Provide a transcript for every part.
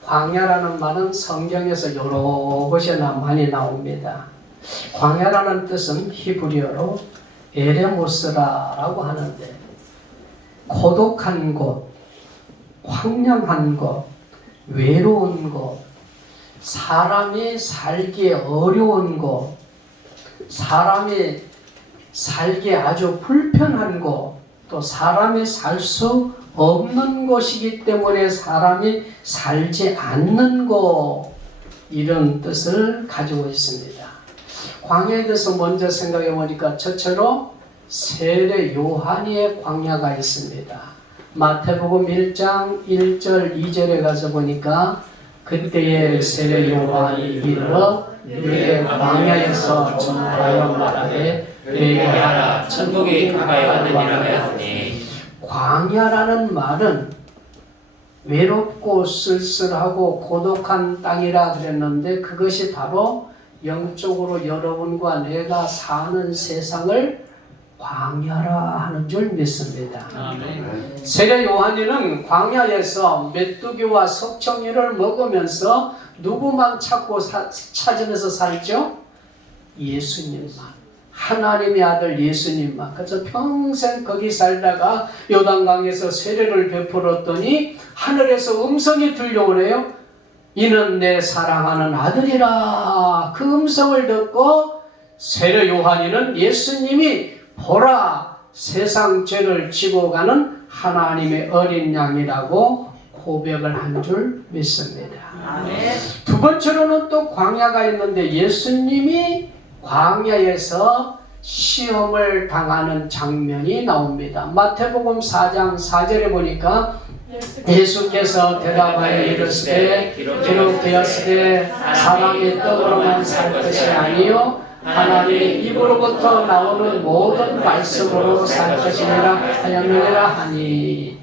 광야라는 말은 성경에서 여러 곳에나 많이 나옵니다. 광야라는 뜻은 히브리어로 에레모스라고 하는데 고독한 곳, 황량한 곳, 외로운 곳, 사람이 살기 어려운 곳, 사람이 살기 아주 불편한 곳, 또 사람이 살 수 없는 곳이기 때문에 사람이 살지 않는 곳, 이런 뜻을 가지고 있습니다. 광야에 대해서 먼저 생각해 보니까 첫째로 세례 요한의 광야가 있습니다. 마태복음 1장 1절 2절에 가서 보니까 그때에 세례 요한이 이르러 너희의 광야에서 전파하여 말하되 너희에게 하라 천국이 가까이 왔느니라 하였으니, 광야라는 말은 외롭고 쓸쓸하고 고독한 땅이라 그랬는데 그것이 바로 영적으로 여러분과 내가 사는 세상을 광야라 하는 줄 믿습니다. 아멘. 세례 요한이는 광야에서 메뚜기와 석청이를 먹으면서 누구만 찾으면서 살죠? 예수님만. 하나님의 아들 예수님만. 그래서 평생 거기 살다가 요단강에서 세례를 베풀었더니 하늘에서 음성이 들려오네요. 이는 내 사랑하는 아들이라. 그 음성을 듣고 세례 요한이는 예수님이 보라 세상 죄를 지고 가는 하나님의 어린 양이라고 고백을 한 줄 믿습니다. 아멘. 두 번째로는 또 광야가 있는데 예수님이 광야에서 시험을 당하는 장면이 나옵니다. 마태복음 4장 4절에 보니까 예수께서 대답하여 이르시되 기록되었으되 사람이 떡으로만 살 것이 아니요 하나님의 입으로부터 나오는 모든 말씀으로 살 것이니라 하였느니라 하니,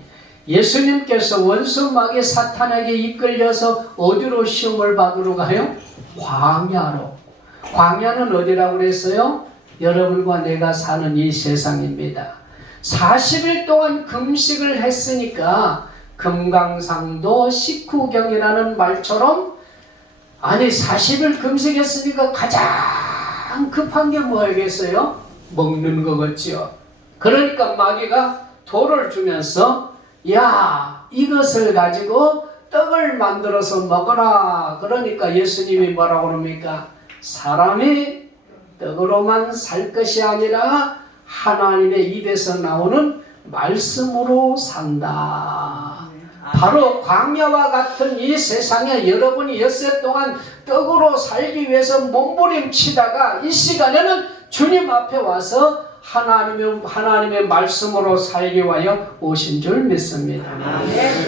예수님께서 원수 마귀 사탄에게 이끌려서 어디로 시험을 받으러 가요? 광야로. 광야는 어디라고 그랬어요? 여러분과 내가 사는 이 세상입니다. 40일 동안 금식을 했으니까 금강산도 식후경이라는 말처럼, 아니 40일 금식했으니까 가장 급한 게 뭐겠어요? 먹는 거겠지요. 그러니까 마귀가 돌을 주면서 야, 이것을 가지고 떡을 만들어서 먹어라. 그러니까 예수님이 뭐라고 그럽니까? 사람이 떡으로만 살 것이 아니라 하나님의 입에서 나오는 말씀으로 산다. 바로 광야와 같은 이 세상에 여러분이 엿새 동안 떡으로 살기 위해서 몸부림치다가 이 시간에는 주님 앞에 와서 하나님의 말씀으로 살기 위하여 오신 줄 믿습니다.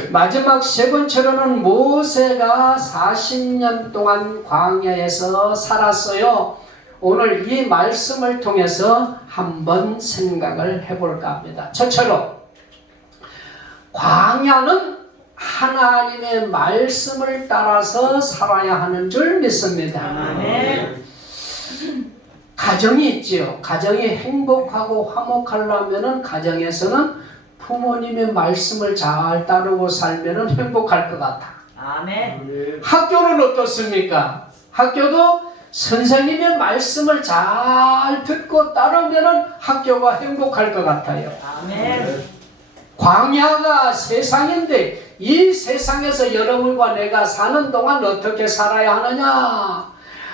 마지막 세 번째로는 모세가 40년 동안 광야에서 살았어요. 오늘 이 말씀을 통해서 한번 생각을 해볼까 합니다. 첫째로 광야는 하나님의 말씀을 따라서 살아야 하는 줄 믿습니다. 아멘. 가정이 있지요. 가정이 행복하고 화목하려면 가정에서는 부모님의 말씀을 잘 따르고 살면 행복할 것 같아. 아멘. 학교는 어떻습니까? 학교도 선생님의 말씀을 잘 듣고 따르면 학교가 행복할 것 같아요. 아멘. 광야가 세상인데 이 세상에서 여러분과 내가 사는 동안 어떻게 살아야 하느냐?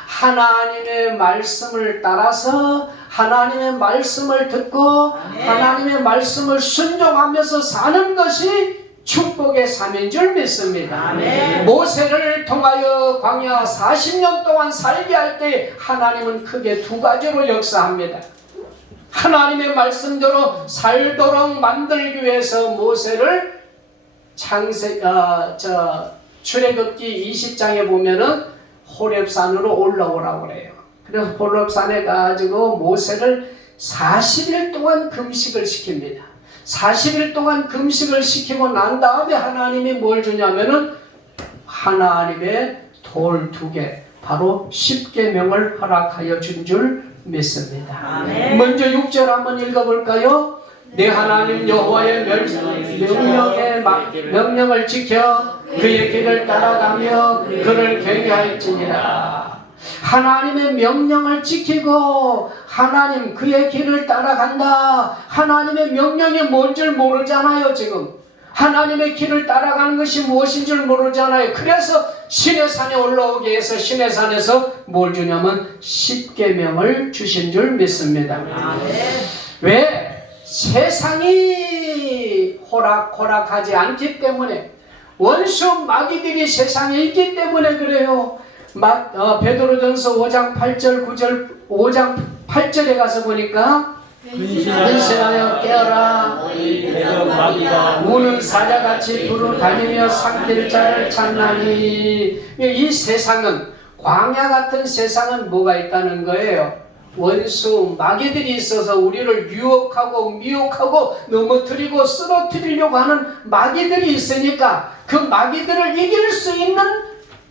하나님의 말씀을 따라서 하나님의 말씀을 듣고 하나님의 말씀을 순종하면서 사는 것이 축복의 삶인 줄 믿습니다. 아멘. 모세를 통하여 광야 40년 동안 살게 할 때 하나님은 크게 두 가지로 역사합니다. 하나님의 말씀대로 살도록 만들기 위해서 모세를 출애굽기 20장에 보면은 호렙산으로 올라오라고 그래요. 그래서 호렙산에 가지고 모세를 40일 동안 금식을 시킵니다. 40일 동안 금식을 시키고 난 다음에 하나님이 뭘 주냐면은 하나님의 돌 2개, 바로 십계명을 허락하여 준 줄 믿습니다. 아멘. 먼저 6절 한번 읽어볼까요? 내 하나님 여호와의 명령을 지켜 그의 길을 따라가며 그를 경외할지니라. 하나님의 명령을 지키고 하나님 그의 길을 따라간다. 하나님의 명령이 뭔 줄 모르잖아요. 지금 하나님의 길을 따라가는 것이 무엇인 줄 모르잖아요. 그래서 신의 산에 올라오게 해서 신의 산에서 뭘 주냐면 십계명을 주신 줄 믿습니다. 왜? 세상이 호락호락하지 않기 때문에, 원수 마귀들이 세상에 있기 때문에 그래요. 베드로전서 5장 8절 9절 5장 8절에 가서 보니까 근신하여 깨어라 우는 사자같이 두루 다니며 삼킬 자를 찾나니. 이 세상은, 광야 같은 세상은 뭐가 있다는 거예요? 원수 마귀들이 있어서 우리를 유혹하고 미혹하고 넘어뜨리고 쓰러뜨리려고 하는 마귀들이 있으니까 그 마귀들을 이길 수 있는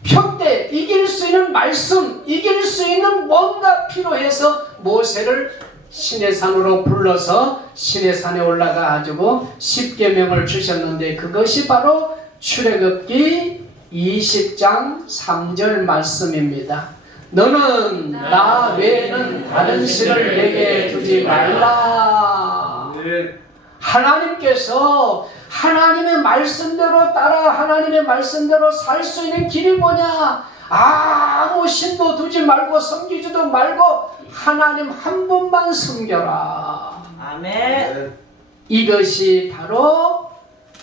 표대, 이길 수 있는 말씀, 이길 수 있는 뭔가 필요해서 모세를 신의 산으로 불러서 신의 산에 올라가 가지고 십계명을 주셨는데, 그것이 바로 출애굽기 20장 3절 말씀입니다. 너는 나 외에는 다른 신을 내게 두지 말라. 하나님께서 하나님의 말씀대로 따라 하나님의 말씀대로 살 수 있는 길이 뭐냐? 아무 신도 두지 말고 섬기지도 말고 하나님 한 분만 섬겨라. 아멘. 이것이 바로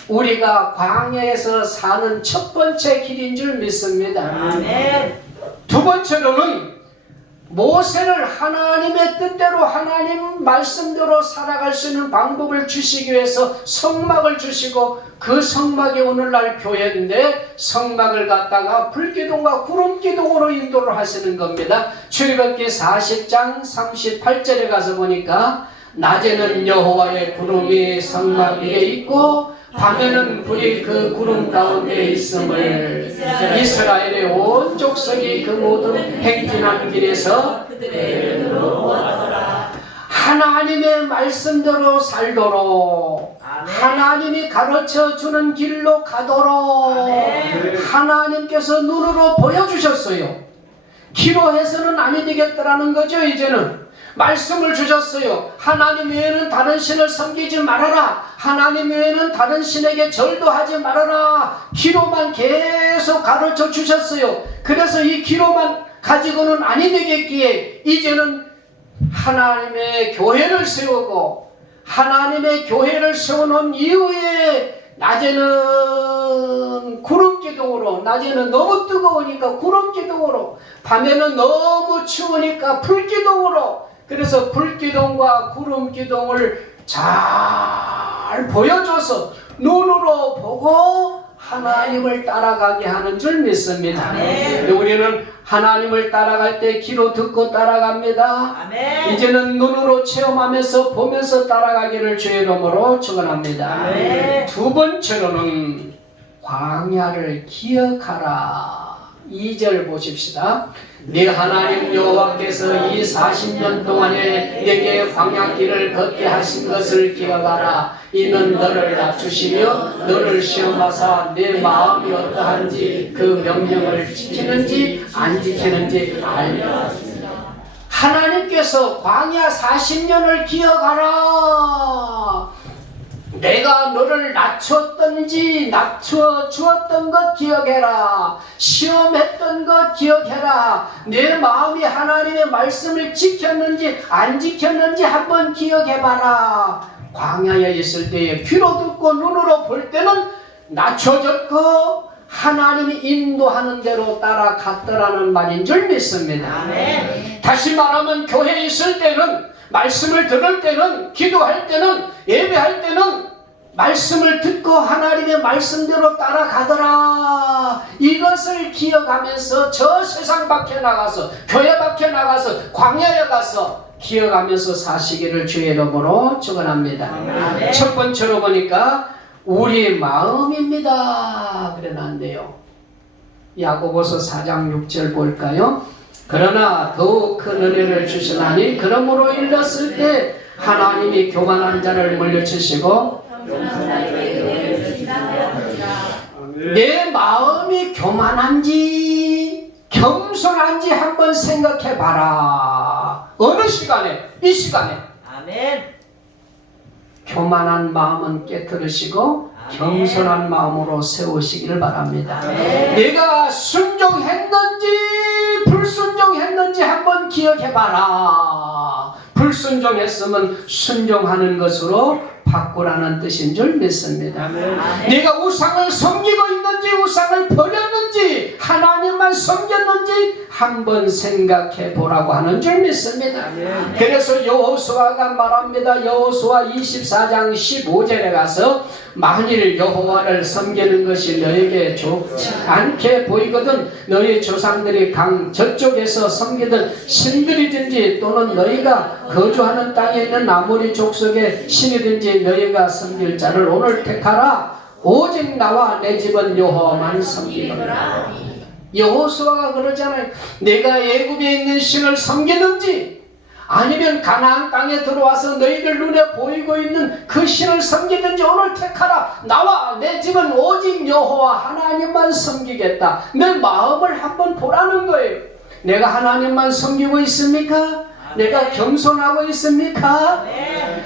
우리가 광야에서 사는 첫 번째 길인 줄 믿습니다. 아멘. 두 번째로는 모세를 하나님의 뜻대로 하나님 말씀대로 살아갈 수 있는 방법을 주시기 위해서 성막을 주시고, 그 성막이 오늘날 교회인데 성막을 갖다가 불기둥과 구름기둥으로 인도를 하시는 겁니다. 출애굽기 40장 38절에 가서 보니까 낮에는 여호와의 구름이 성막 위에 있고 밤에는 불이 그 구름 가운데 있음을 이스라엘의 온 족속이 그 모든 행진한 길에서 하나님의 말씀대로 살도록, 하나님이 가르쳐주는 길로 가도록 하나님께서 눈으로 보여주셨어요. 기로해서는 아니 되겠다라는 거죠. 이제는 말씀을 주셨어요. 하나님 외에는 다른 신을 섬기지 말아라. 하나님 외에는 다른 신에게 절도 하지 말아라. 기로만 계속 가르쳐 주셨어요. 그래서 이 기로만 가지고는 아니 되겠기에 이제는 하나님의 교회를 세우고, 하나님의 교회를 세워놓은 이후에 낮에는 구름기둥으로, 낮에는 너무 뜨거우니까 구름기둥으로, 밤에는 너무 추우니까 불기둥으로, 그래서 불기둥과 구름기둥을 잘 보여줘서 눈으로 보고 하나님을 따라가게 하는 줄 믿습니다. 아멘. 우리는 하나님을 따라갈 때 귀로 듣고 따라갑니다. 아멘. 이제는 눈으로 체험하면서 보면서 따라가기를 주의 이름으로 축원합니다. 아멘. 두 번째로는 광야를 기억하라. 2절 보십시다. 네 하나님 여호와께서 이 40년 동안에 내게 광야길을 걷게 하신 것을 기억하라. 이는 너를 낮추시며 너를 시험하사 내 마음이 어떠한지 그 명령을 지키는지 안 지키는지 알려. 하나님께서 광야 40년을 기억하라. 내가 너를 낮추었던지 낮춰주었던 것 기억해라. 시험했던 것 기억해라. 내 마음이 하나님의 말씀을 지켰는지 안 지켰는지 한번 기억해봐라. 광야에 있을 때에 귀로 듣고 눈으로 볼 때는 낮춰졌고 하나님이 인도하는 대로 따라갔더라는 말인 줄 믿습니다. 아멘. 다시 말하면 교회에 있을 때는, 말씀을 들을 때는, 기도할 때는, 예배할 때는 말씀을 듣고 하나님의 말씀대로 따라가더라. 이것을 기억하면서 저 세상 밖에 나가서, 교회 밖에 나가서, 광야에 가서 기억하면서 사시기를 주의 이름으로 축원합니다. 아멘. 첫 번째로 보니까 우리 마음입니다. 그래놨는데요. 야고보서 4장 6절 볼까요? 그러나 더욱 큰 은혜를 주시나니 그러므로 일렀을 때 하나님이 교만한 자를 물리치시고 내 마음이 교만한지 겸손한지 한번 생각해 봐라. 어느 시간에? 이 시간에 아멘. 교만한 마음은 깨뜨리시고 겸손한 마음으로 세우시기를 바랍니다. 내가 순종했는지 불순종했는지 한번 기억해 봐라. 불순종했으면 순종하는 것으로 바꾸라는 뜻인 줄 믿습니다. 내가 우상을 섬기고 있는지 우상을 버렸는지 하나님만 섬겼는지 한번 생각해 보라고 하는 줄 믿습니다. 그래서 여호수아가 말합니다. 여호수아 24장 15절에 가서 만일 여호와를 섬기는 것이 너에게 좋지 않게 보이거든 너희 조상들이 강 저쪽에서 섬기던 신들이든지 또는 너희가 거주하는 땅에 있는 아모리 족속의 신이든지 너희가 섬길 자를 오늘 택하라. 오직 나와 내 집은 여호와만 섬기리라. 여호수아가 그러잖아요. 내가 애굽에 있는 신을 섬기든지 아니면 가나안 땅에 들어와서 너희들 눈에 보이고 있는 그 신을 섬기든지 오늘 택하라. 나와 내 집은 오직 여호와 하나님만 섬기겠다. 내 마음을 한번 보라는 거예요. 내가 하나님만 섬기고 있습니까? 내가 겸손하고 있습니까?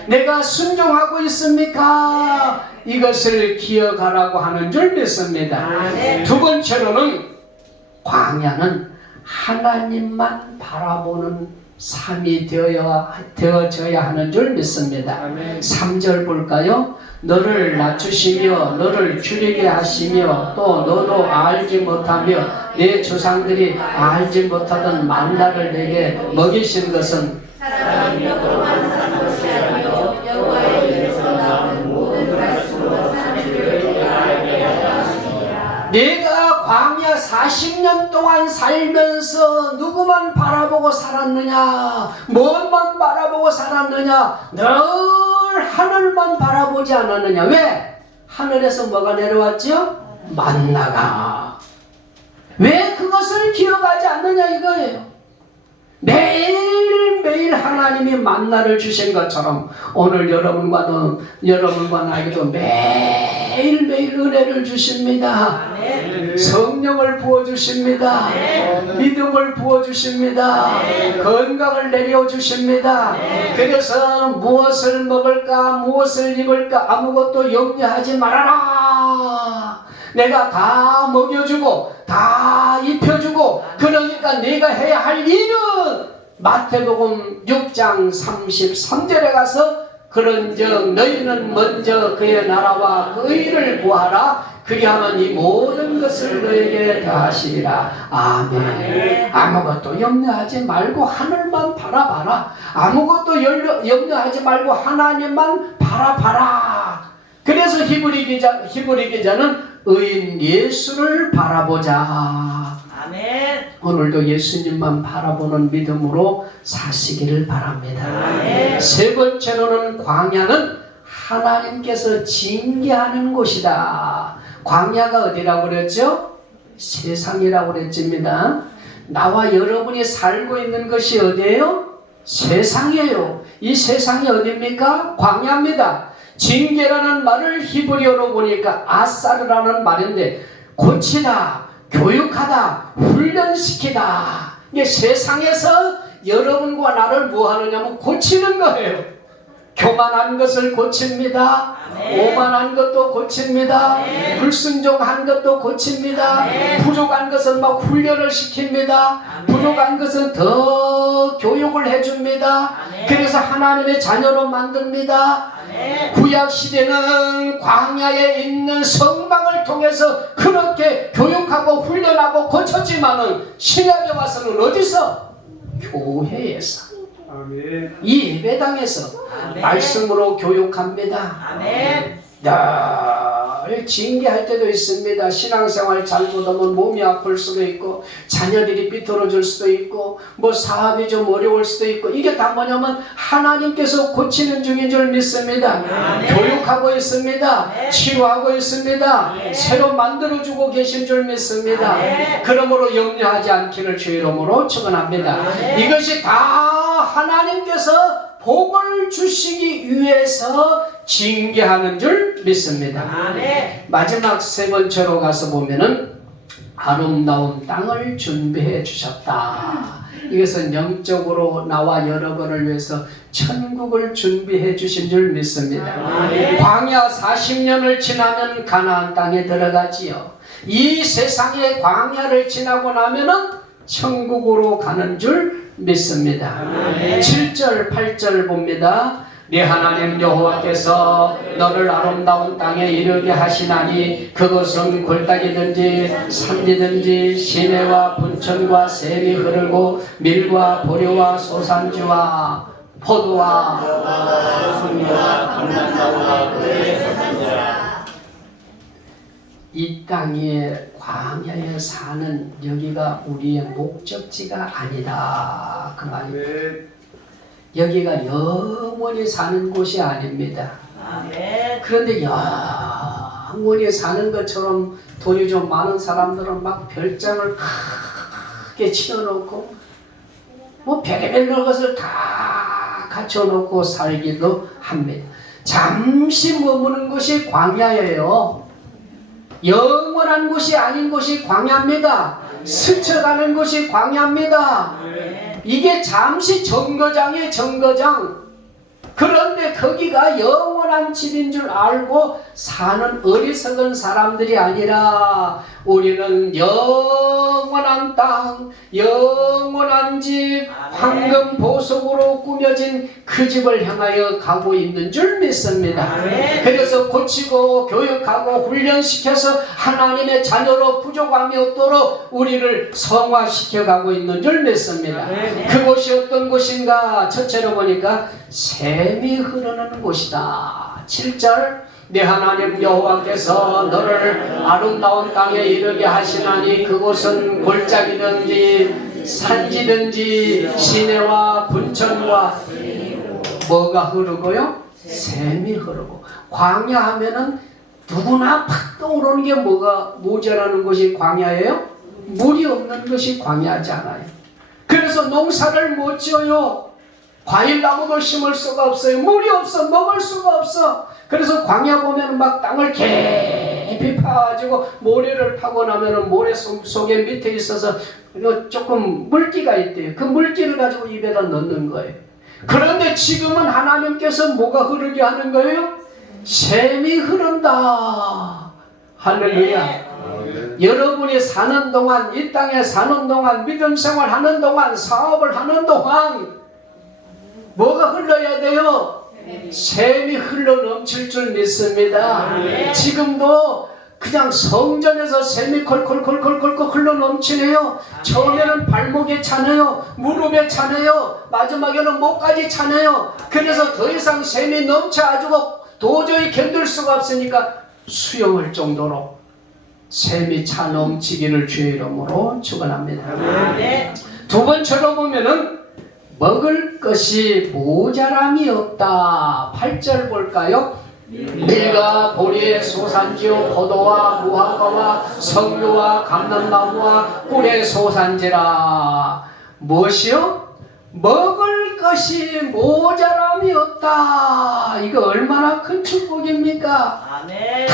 내가 순종하고 있습니까? 이것을 기억하라고 하는 줄 믿습니다. 두 번째로는 광야는 하나님만 바라보는 삶이 되어져야 하는 줄 믿습니다. 3절 볼까요? 너를 낮추시며 너를 줄이게 하시며 또 너도 알지 못하며 내 조상들이 알지 못하던 만나를 내게 먹이신 것은 사람이 력으로 완성한 것이 아니요 여호와의 입에서 나오는 모든 말씀으로 사는 줄을 내가 알게 하려 하시니라. 내가 광야 40년 동안 살면서 누구만 바라보고 살았느냐? 무엇만 바라보고 살았느냐? 늘 하늘만 바라보지 않았느냐? 왜? 하늘에서 뭐가 내려왔죠? 만나가. 왜 그것을 기억하지 않느냐 이거예요. 매일매일 하나님이 만나를 주신 것처럼 오늘 여러분과 나에게도 매일매일 은혜를 주십니다. 성령을 부어주십니다. 믿음을 부어주십니다. 건강을 내려주십니다. 그래서 무엇을 먹을까 무엇을 입을까 아무것도 염려하지 말아라. 내가 다 먹여주고 다 입혀주고 그러니까 네가 해야 할 일은 마태복음 6장 33절에 가서 그런즉 너희는 먼저 그의 나라와 그 의를 구하라. 그리하면 이 모든 것을 너에게 더하시리라. 아멘. 아무것도 염려하지 말고 하늘만 바라봐라. 아무것도 염려하지 말고 하나님만 바라봐라. 그래서 히브리 기자는 의인 예수를 바라보자. 아멘. 오늘도 예수님만 바라보는 믿음으로 사시기를 바랍니다. 아멘. 세 번째로는 광야는 하나님께서 징계하는 곳이다. 광야가 어디라고 그랬죠? 세상이라고 그랬습니다. 나와 여러분이 살고 있는 것이 어디예요? 세상이에요. 이 세상이 어디입니까? 광야입니다. 징계라는 말을 히브리어로 보니까 아사르라는 말인데 고치다, 교육하다, 훈련시키다. 이게 세상에서 여러분과 나를 뭐 하느냐면 고치는 거예요. 교만한 것을 고칩니다. 오만한 것도 고칩니다. 불순종한 것도 고칩니다. 부족한 것은 막 훈련을 시킵니다. 부족한 것은 더 교육을 해줍니다. 그래서 하나님의 자녀로 만듭니다. 구약 시대는 광야에 있는 성막을 통해서 그렇게 교육하고 훈련하고 고쳤지만은 신약에 와서는 어디서? 교회에서. 아멘. 이 예배당에서 말씀으로 교육합니다. 아멘. 늘 징계할 때도 있습니다. 신앙생활 잘못하면 몸이 아플 수도 있고 자녀들이 삐뚤어질 수도 있고 뭐 사업이 좀 어려울 수도 있고 이게 다 뭐냐면 하나님께서 고치는 중인 줄 믿습니다. 교육하고 있습니다. 치료하고 있습니다. 새로 만들어주고 계신 줄 믿습니다. 그러므로 염려하지 않기를 주의 이름으로 축원합니다. 이것이 다 하나님께서 복을 주시기 위해서 징계하는 줄 믿습니다. 아멘. 마지막 세 번째로 가서 보면은 아름다운 땅을 준비해 주셨다. 이것은 영적으로 나와 여러분을 위해서 천국을 준비해 주신 줄 믿습니다. 아멘. 광야 40년을 지나면 가나안 땅에 들어가지요. 이 세상의 광야를 지나고 나면은 천국으로 가는 줄 믿습니다. 아멘. 7절 8절 봅니다. 네 하나님 여호와께서 너를 아름다운 땅에 이르게 하시나니 그것은 골짜기든지 산지든지 시내와 분천과 샘이 흐르고 밀과 보리와 소산지와 포도와 이 땅에 광야에 사는 여기가 우리의 목적지가 아니다 그 말입니다. 여기가 영원히 사는 곳이 아닙니다. 아멘. 그런데 영원히 사는 것처럼 돈이 좀 많은 사람들은 막 별장을 크게 치워놓고 뭐 별의별 것을 다 갖춰놓고 살기도 합니다. 잠시 머무는 것이 광야예요. 영원한 곳이 아닌 곳이 광야입니다. 스쳐가는 곳이 광야입니다. 이게 잠시 정거장이에요. 정거장. 그런데 거기가 영원한 집인 줄 알고 사는 어리석은 사람들이 아니라 우리는 영원한 땅, 영원한 집, 황금 보석으로 꾸며진 그 집을 향하여 가고 있는 줄 믿습니다. 그래서 고치고 교육하고 훈련시켜서 하나님의 자녀로 부족함이 없도록 우리를 성화시켜 가고 있는 줄 믿습니다. 그곳이 어떤 곳인가? 첫째로 보니까 샘이 흐르는 곳이다. 7절 네 하나님 여호와께서 너를 아름다운 땅에 이르게 하시나니 그곳은 골짜기든지 산지든지 시내와 분천과 뭐가 흐르고요? 샘이 흐르고. 광야 하면은 누구나 팍 떠오르는 게 뭐가 모자라는 것이 광야예요? 물이 없는 것이 광야잖아요. 그래서 농사를 못 지어요. 과일나무도 심을 수가 없어요. 물이 없어. 먹을 수가 없어. 그래서 광야 보면 막 땅을 깊이 파가지고 모래를 파고 나면은 모래 속에 밑에 있어서 조금 물기가 있대요. 그 물기를 가지고 입에다 넣는 거예요. 그런데 지금은 하나님께서 뭐가 흐르게 하는 거예요? 샘이 흐른다. 할렐루야. 여러분이 사는 동안, 이 땅에 사는 동안, 믿음 생활 하는 동안, 사업을 하는 동안 뭐가 흘러야 돼요? 샘이 흘러 넘칠 줄 믿습니다. 지금도 그냥 성전에서 샘이 콜콜콜콜콜 흘러 넘치네요. 처음에는 발목에 차네요. 무릎에 차네요. 마지막에는 목까지 차네요. 그래서 더 이상 샘이 넘쳐가지고 도저히 견딜 수가 없으니까 수영할 정도로 샘이 차 넘치기를 주의 이름으로 축원합니다. 두 번째로 보면은 먹을 것이 모자람이 없다. 8절 볼까요? 밀과 보리의 소산지요 포도와 무화과와 석류와 감람나무와 꿀의 소산지라. 무엇이요? 먹을 것이 모자람이 없다. 이거 얼마나 큰 축복입니까? 아멘.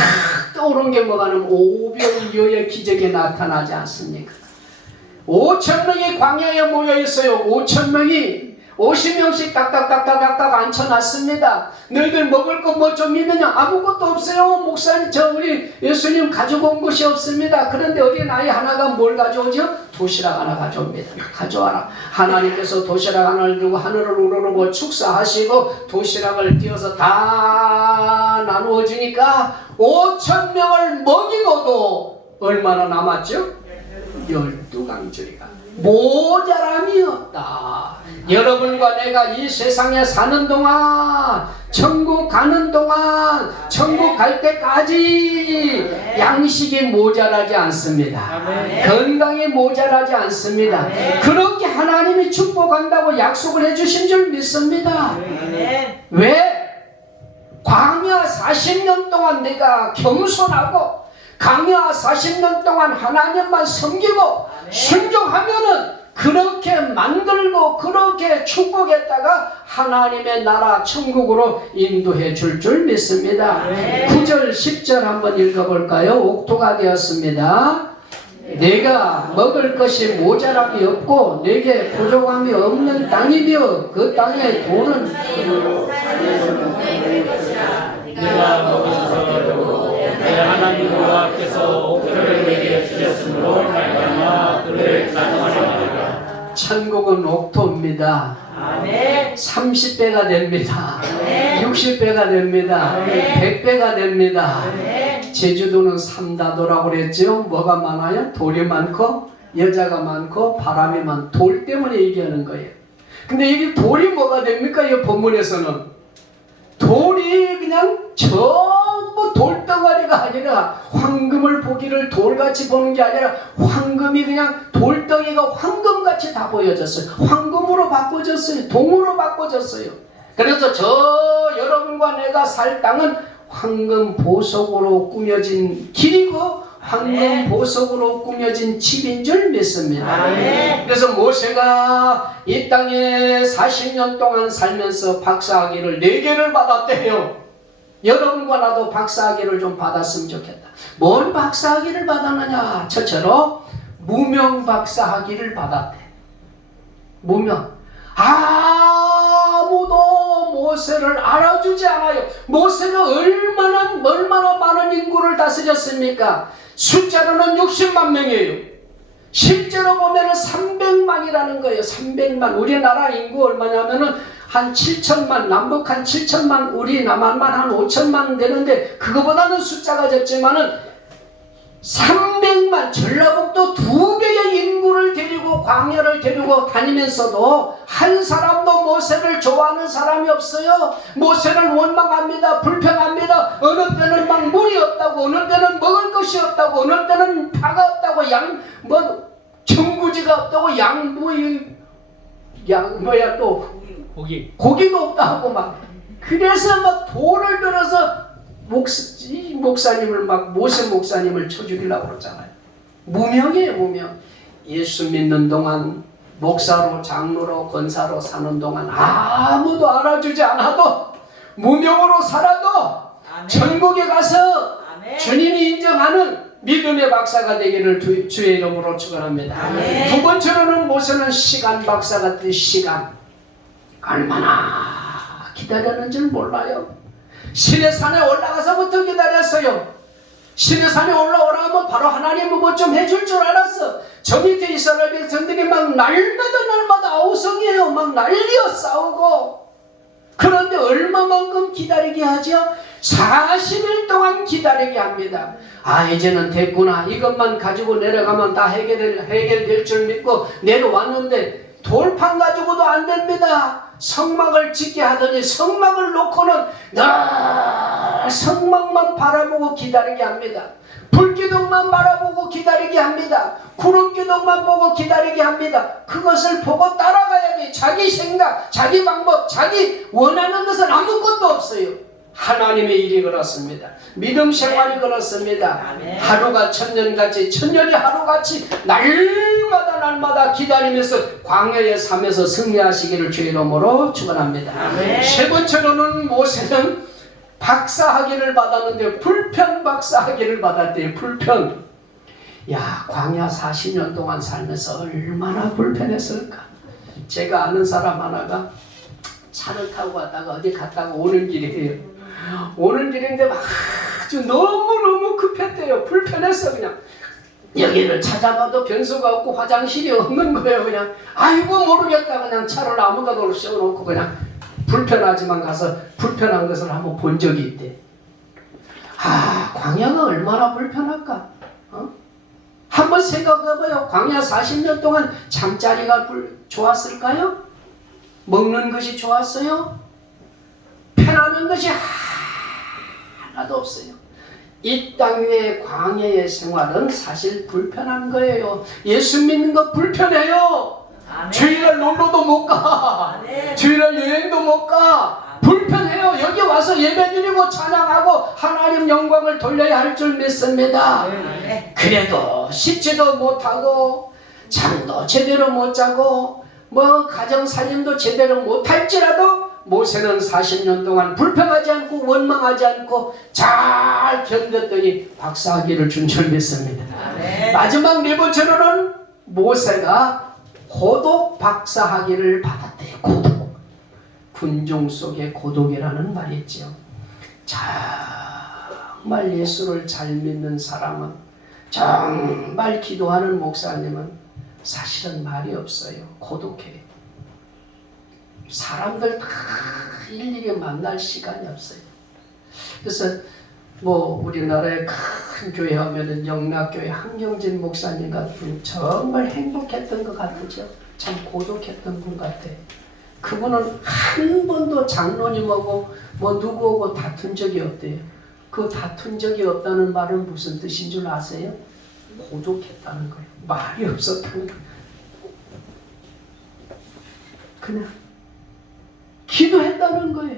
떠오른 게 뭐가는 오병이어의 기적이 나타나지 않습니까? 5,000명이 광야에 모여 있어요. 5,000명이 50명씩 딱딱딱딱딱딱 앉혀놨습니다. 너희들 먹을 거 뭐 좀 있느냐? 아무것도 없어요. 목사님, 우리 예수님 가지고 온 것이 없습니다. 그런데 어린 아이 하나가 뭘 가져오죠? 도시락 하나 가져옵니다. 가져와라. 하나님께서 도시락 하나를 들고 하늘을 우러르고 축사하시고 도시락을 띄어서 다 나누어 주니까 5,000명을 먹이고도 얼마나 남았죠? 12강줄이가 모자람이 없다. 여러분과 내가 이 세상에 사는 동안, 천국 가는 동안, 천국 갈 때까지 양식이 모자라지 않습니다. 건강이 모자라지 않습니다. 그렇게 하나님이 축복한다고 약속을 해주신 줄 믿습니다. 왜? 광야 40년 동안 내가 겸손하고 광야 40년 동안 하나님만 섬기고 순종하면은 그렇게 만들고 그렇게 축복했다가 하나님의 나라 천국으로 인도해 줄 믿습니다. 네. 9절 10절 한번 읽어볼까요? 옥토가 되었습니다. 내가 먹을 것이 모자람이 없고 내게 부족함이 없는 땅이며 그 땅의 돌은 내가 먹어서 되고 내 하나님 여호와께서 옥토를 내게 주셨으므로 말미암아 그를 찬송하리라. 천국은 옥토입니다. 아멘. 30배가 됩니다. 네. 60배가 됩니다. 네. 100배가 됩니다. 아멘. 제주도는 삼다도라고 그랬죠. 뭐가 많아요? 돌이 많고 여자가 많고 바람이 많고 돌 때문에 얘기하는 거예요. 근데 이게 돌이 뭐가 됩니까? 이 본문에서는 돌이 그냥 전부 돌덩어리가 아니라 황금을 보기를 돌같이 보는 게 아니라 황금이 그냥 돌덩이가 황금같이 다 보여졌어요. 황금으로 바꿔졌어요. 동으로 바꿔졌어요. 그래서 저 여러분과 내가 살 땅은 황금 보석으로 꾸며진 길이고 황금 보석으로 꾸며진 집인 줄 믿습니다. 아멘. 그래서 모세가 이 땅에 40년 동안 살면서 박사학위를 4개를 받았대요. 여러분과 나도 박사학위를 좀 받았으면 좋겠다. 뭔 박사학위를 받았느냐? 저처럼 무명 박사학위를 받았대. 무명. 아무도 모세를 알아주지 않아요. 모세가 얼마나 많은 인구를 다스렸습니까? 숫자로는 60만 명이에요. 실제로 보면은 300만이라는 거예요. 300만. 우리나라 인구 얼마냐면은 한 7천만, 남북 한 7천만, 우리 남한만 한 5천만 되는데 그거보다는 숫자가 적지만은 300만, 전라북도 2개의 인구를 데리고 광야를 데리고 다니면서도 한 사람도 모세를 좋아하는 사람이 없어요. 모세를 원망합니다. 불평합니다. 어느 때는 막 물이 없다고, 어느 때는 먹을 것이 없다고, 어느 때는 파가 없다고, 정구지가 없다고, 고기도 없다고 막. 그래서 막 돌을 들어서 목사님을 모세 목사님을 쳐 죽이려고 그러잖아요. 무명이에요, 무명. 예수 믿는 동안 목사로, 장로로, 권사로 사는 동안 아무도 알아주지 않아도 무명으로 살아도 아멘. 천국에 가서 아멘. 주님이 인정하는 믿음의 박사가 되기를 주의 이름으로 축원합니다. 아멘. 두 번째로는 모세는 시간 박사 같은 시간. 얼마나 기다렸는지 몰라요. 시내산에 올라가서부터 기다렸어요. 시내산에 올라오라면 바로 하나님은 뭐 좀 해줄 줄 알았어. 저 밑에 이스라엘 백성들이 막 날마다 아우성이에요. 막 난리여 싸우고. 그런데 얼마만큼 기다리게 하죠? 40일 동안 기다리게 합니다. 아, 이제는 됐구나. 이것만 가지고 내려가면 다 해결될 줄 믿고 내려왔는데 돌판 가지고도 안 됩니다. 성막을 짓게 하더니 성막을 놓고는 늘 성막만 바라보고 기다리게 합니다. 불기둥만 바라보고 기다리게 합니다. 구름기둥만 보고 기다리게 합니다. 그것을 보고 따라가야지. 자기 생각, 자기 방법, 자기 원하는 것은 아무것도 없어요. 하나님의 일이 그렇습니다. 믿음 생활이 그렇습니다. 아멘. 하루가 천년같이, 천년이 하루같이 날마다 기다리면서 광야의 삶에서 승리하시기를 주의 이름으로 축원합니다. 아멘. 세 번째로는 모세는 박사학위를 받았는데 불편 박사학위를 받았대요. 불편. 야, 광야 40년 동안 살면서 얼마나 불편했을까. 제가 아는 사람 하나가 차를 타고 가다가 어디 갔다가 오는 길이에요. 오는 길인데 아주 너무너무 급했대요. 불편했어. 그냥 여기를 찾아봐도 변수가 없고 화장실이 없는 거예요. 그냥 아이고 모르겠다. 그냥 차를 아무 가도로 씌워놓고 그냥 불편하지만 가서 불편한 것을 한번 본 적이 있대. 아, 광야가 얼마나 불편할까? 한번 생각해봐요. 광야 40년 동안 잠자리가 좋았을까요? 먹는 것이 좋았어요? 편안한 것이 하나도 없어요. 이 땅 위의 광야의 생활은 사실 불편한 거예요. 예수 믿는 거 불편해요. 아멘. 주일날 놀러도 못 가. 아멘. 주일날 여행도 못 가. 불편해요. 여기 와서 예배드리고 찬양하고 하나님 영광을 돌려야 할 줄 믿습니다. 아멘. 그래도 씻지도 못하고 잠도 제대로 못 자고 뭐 가정살림도 제대로 못할지라도 모세는 40년 동안 불평하지 않고 원망하지 않고 잘 견뎠더니 박사학위를 준 줄 믿습니다. 아멘. 마지막 리보체로는 모세가 고독 박사학위를 받았대요. 고독. 군중 속의 고독이라는 말이 있죠. 정말 예수를 잘 믿는 사람은, 정말 기도하는 목사님은 사실은 말이 없어요. 고독해요. 사람들 다 일일이 만날 시간이 없어요. 그래서 뭐 우리나라의 큰 교회 하면은 영락교회 한경진 목사님 같은 정말 행복했던 것 같으죠. 참 고독했던 분 같아. 그분은 한 번도 장로님하고 뭐 누구하고 다툰 적이 없대요. 그 다툰 적이 없다는 말은 무슨 뜻인 줄 아세요? 고독했다는 거예요. 말이 없었다는 거예요. 그냥 기도했다는 거예요.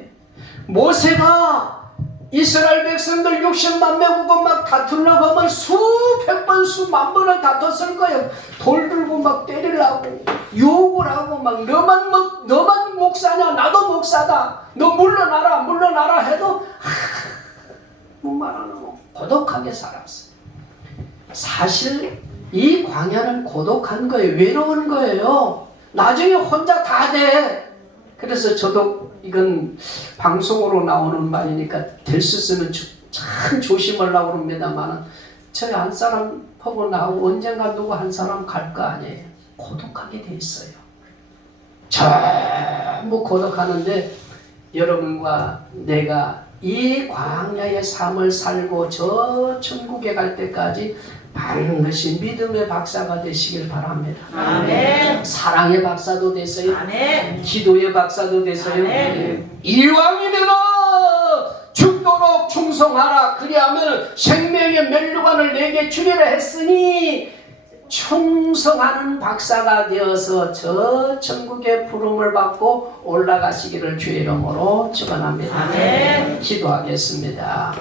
모세가 이스라엘 백성들 60만 명하고 막 다투려고 하면 수백 번, 수만 번을 다퉜을 거예요. 돌 들고 막 때리려고 욕을 하고 막 너만 목사냐? 나도 목사다. 너 물러나라 해도 아무 말 안 하고 고독하게 살았어요. 사실 이 광야는 고독한 거예요. 외로운 거예요. 나중에 혼자 다 돼. 그래서 저도 이건 방송으로 나오는 말이니까 될 수 있으면 참 조심하려고 합니다만 저희 한 사람하고 나하고 언젠가 누구 한 사람 갈 거 아니에요. 고독하게 돼 있어요. 전부 고독하는데 여러분과 내가 이 광야의 삶을 살고 저 천국에 갈 때까지 반드시 믿음의 박사가 되시길 바랍니다. 아멘. 사랑의 박사도 되세요. 아멘. 기도의 박사도 되세요. 아멘. 이왕이 되나 죽도록 충성하라. 그리하면 생명의 면류관을 내게 주리라 했으니 충성하는 박사가 되어서 저 천국의 부름을 받고 올라가시기를 주의 이름으로 축원합니다. 아멘. 기도하겠습니다.